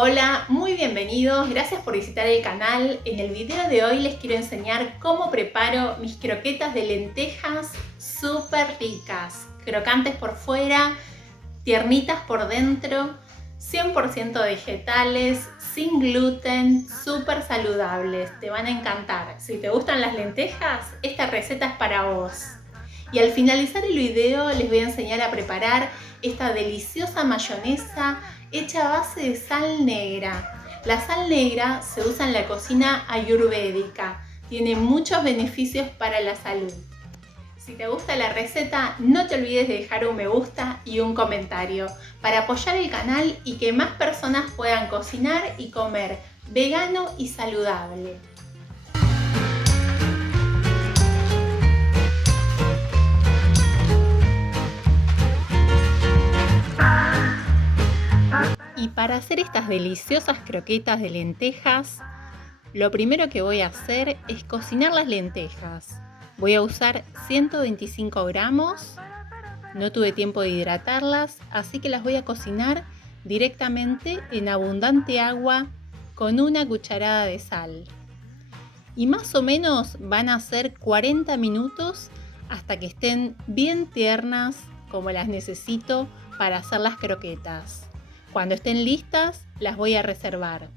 Hola, muy bienvenidos, gracias por visitar el canal. En el video de hoy les quiero enseñar cómo preparo mis croquetas de lentejas súper ricas, crocantes por fuera, tiernitas por dentro, 100% vegetales, sin gluten, súper saludables, te van a encantar. Si te gustan las lentejas, esta receta es para vos. Y al finalizar el video les voy a enseñar a preparar esta deliciosa mayonesa hecha a base de sal negra. La sal negra se usa en la cocina ayurvédica, tiene muchos beneficios para la salud. Si te gusta la receta, no te olvides de dejar un me gusta y un comentario para apoyar el canal y que más personas puedan cocinar y comer vegano y saludable. Y para hacer estas deliciosas croquetas de lentejas, lo primero que voy a hacer es cocinar las lentejas. Voy a usar 125 gramos, no tuve tiempo de hidratarlas, así que las voy a cocinar directamente en abundante agua con una cucharada de sal. Y más o menos van a ser 40 minutos hasta que estén bien tiernas como las necesito para hacer las croquetas. Cuando estén listas, las voy a reservar.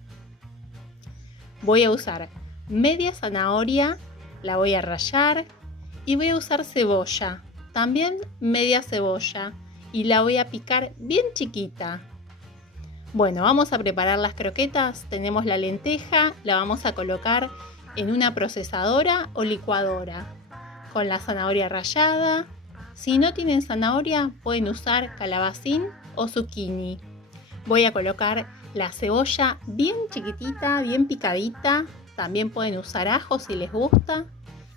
Voy a usar media zanahoria, la voy a rallar y voy a usar cebolla, también media cebolla y la voy a picar bien chiquita. Bueno, vamos a preparar las croquetas. Tenemos la lenteja, la vamos a colocar en una procesadora o licuadora con la zanahoria rallada. Si no tienen zanahoria, pueden usar calabacín o zucchini. Voy a colocar la cebolla bien chiquitita, bien picadita. También pueden usar ajo si les gusta.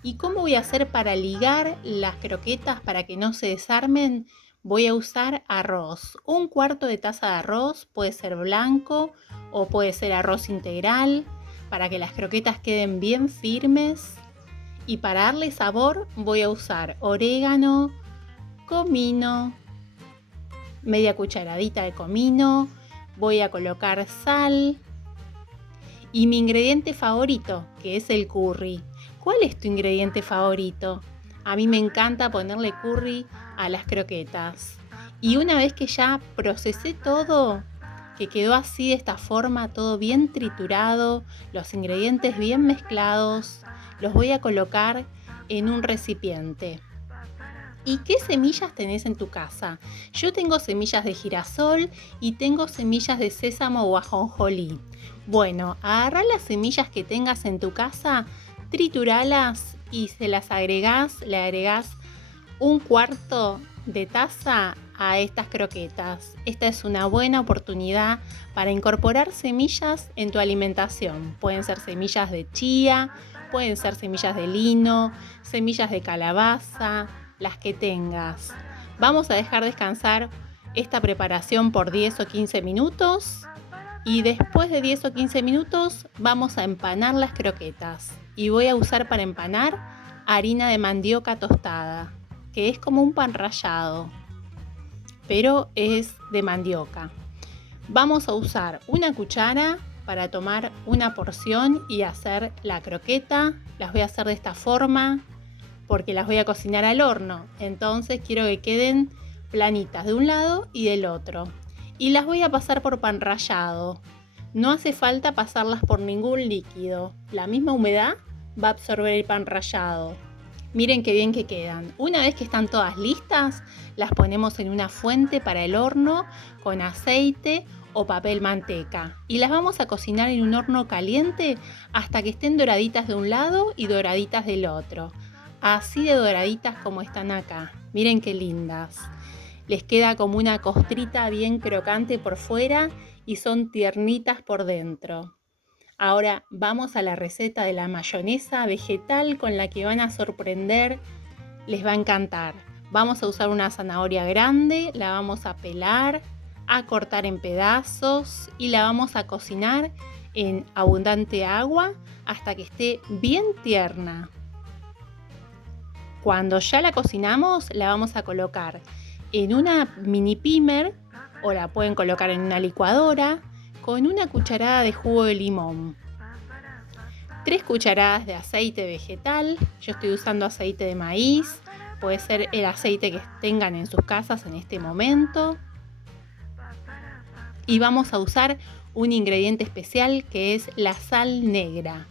¿Y cómo voy a hacer para ligar las croquetas para que no se desarmen? Voy a usar arroz. 1/4 de taza de arroz, puede ser blanco o puede ser arroz integral, para que las croquetas queden bien firmes. Y para darle sabor voy a usar orégano, comino, media cucharadita de comino, voy a colocar sal y mi ingrediente favorito, que es el curry. ¿Cuál es tu ingrediente favorito? A mí me encanta ponerle curry a las croquetas. Y una vez que ya procesé todo, que quedó así de esta forma, todo bien triturado, los ingredientes bien mezclados, los voy a colocar en un recipiente. ¿Y qué semillas tenés en tu casa? Yo tengo semillas de girasol y tengo semillas de sésamo o ajonjolí. Bueno, agarrá las semillas que tengas en tu casa, trituralas y se las agregás, le agregás 1/4 de taza a estas croquetas. Esta es una buena oportunidad para incorporar semillas en tu alimentación. Pueden ser semillas de chía, pueden ser semillas de lino, semillas de calabaza, las que tengas. Vamos a dejar descansar esta preparación por 10 o 15 minutos y después de 10 o 15 minutos vamos a empanar las croquetas. Y voy a usar para empanar harina de mandioca tostada, que es como un pan rallado, pero es de mandioca. Vamos a usar una cuchara para tomar una porción y hacer la croqueta. Las voy a hacer de esta forma porque las voy a cocinar al horno, entonces quiero que queden planitas de un lado y del otro. Y las voy a pasar por pan rallado. No hace falta pasarlas por ningún líquido, la misma humedad va a absorber el pan rallado. Miren qué bien que quedan. Una vez que están todas listas, las ponemos en una fuente para el horno con aceite o papel manteca y las vamos a cocinar en un horno caliente hasta que estén doraditas de un lado y doraditas del otro. Así de doraditas como están acá. Miren qué lindas. Les queda como una costrita bien crocante por fuera y son tiernitas por dentro. Ahora vamos a la receta de la mayonesa vegetal con la que van a sorprender. Les va a encantar. Vamos a usar una zanahoria grande, la vamos a pelar, a cortar en pedazos y la vamos a cocinar en abundante agua hasta que esté bien tierna. Cuando ya la cocinamos, la vamos a colocar en una mini pimer o la pueden colocar en una licuadora con una cucharada de jugo de limón, 3 cucharadas de aceite vegetal. Yo estoy usando aceite de maíz, puede ser el aceite que tengan en sus casas en este momento. Y vamos a usar un ingrediente especial que es la sal negra.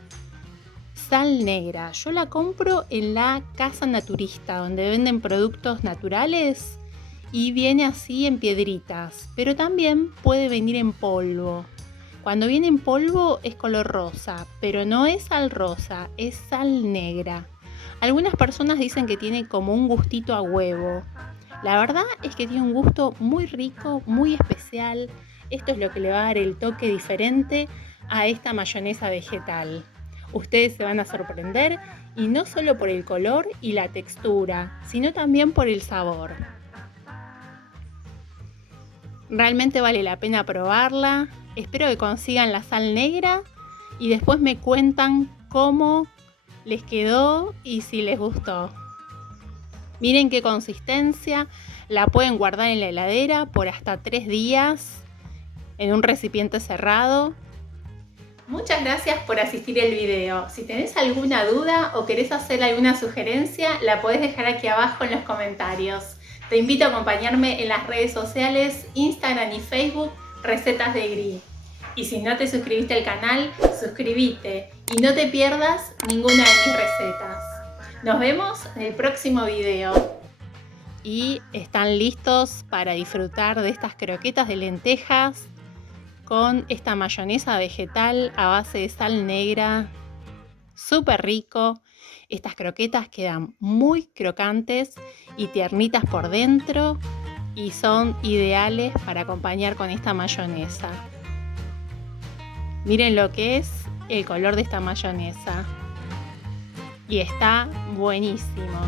Sal negra, yo la compro en la casa naturista, donde venden productos naturales y viene así en piedritas, pero también puede venir en polvo. Cuando viene en polvo es color rosa, pero no es sal rosa, es sal negra. Algunas personas dicen que tiene como un gustito a huevo. La verdad es que tiene un gusto muy rico, muy especial. Esto es lo que le va a dar el toque diferente a esta mayonesa vegetal. Ustedes se van a sorprender, y no solo por el color y la textura, sino también por el sabor. Realmente vale la pena probarla. Espero que consigan la sal negra y después me cuentan cómo les quedó y si les gustó. Miren qué consistencia. La pueden guardar en la heladera por hasta 3 días en un recipiente cerrado. Muchas gracias por asistir al video. Si tenés alguna duda o querés hacer alguna sugerencia, la podés dejar aquí abajo en los comentarios. Te invito a acompañarme en las redes sociales, Instagram y Facebook, Recetas de Gris. Y si no te suscribiste al canal, suscríbete y no te pierdas ninguna de mis recetas. Nos vemos en el próximo video. Y están listos para disfrutar de estas croquetas de lentejas con esta mayonesa vegetal a base de sal negra. Súper rico. Estas croquetas quedan muy crocantes y tiernitas por dentro y son ideales para acompañar con esta mayonesa. Miren lo que es el color de esta mayonesa y está buenísimo.